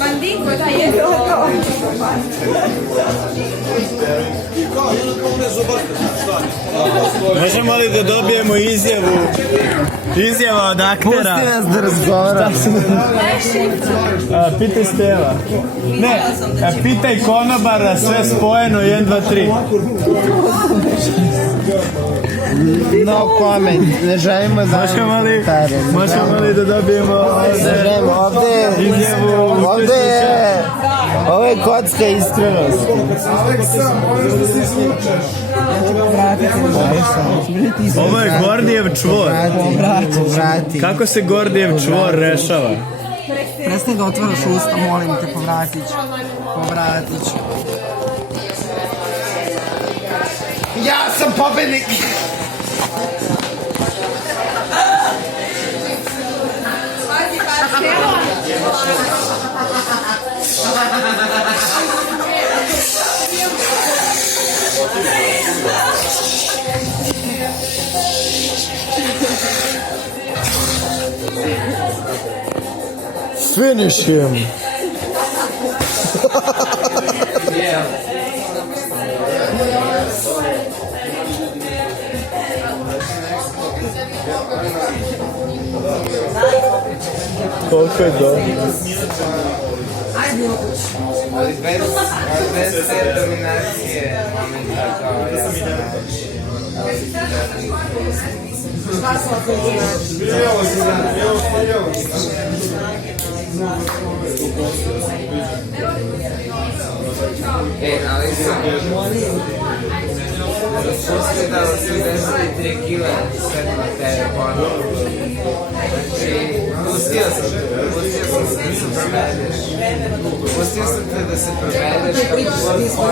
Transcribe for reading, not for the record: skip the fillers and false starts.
Mandingo, da, jeste to. Možemo li da dobijemo izjava od aktera? Pusti nas da razgovaramo. Pitaj Steva. Ne, pitaj konobara, sve spojeno, 1, 2, 3. No comment, ne želimo da Možemo li da dobijemo ovo je kocka iskrenost. Ovo je Gordijev čvor. Kako se Gordijev čvor rešava? Prestani da otvaraš usta, molim te, povratit ću. Ja sam pobednik! Finish him. Koliko je dobro? Ali bez te dominacije kao ja sam ali sam pustio da 83 kila sve na tebe ponovno. Znači, pustio sam te da se provedeš. Pustio sam te da se provedeš kako god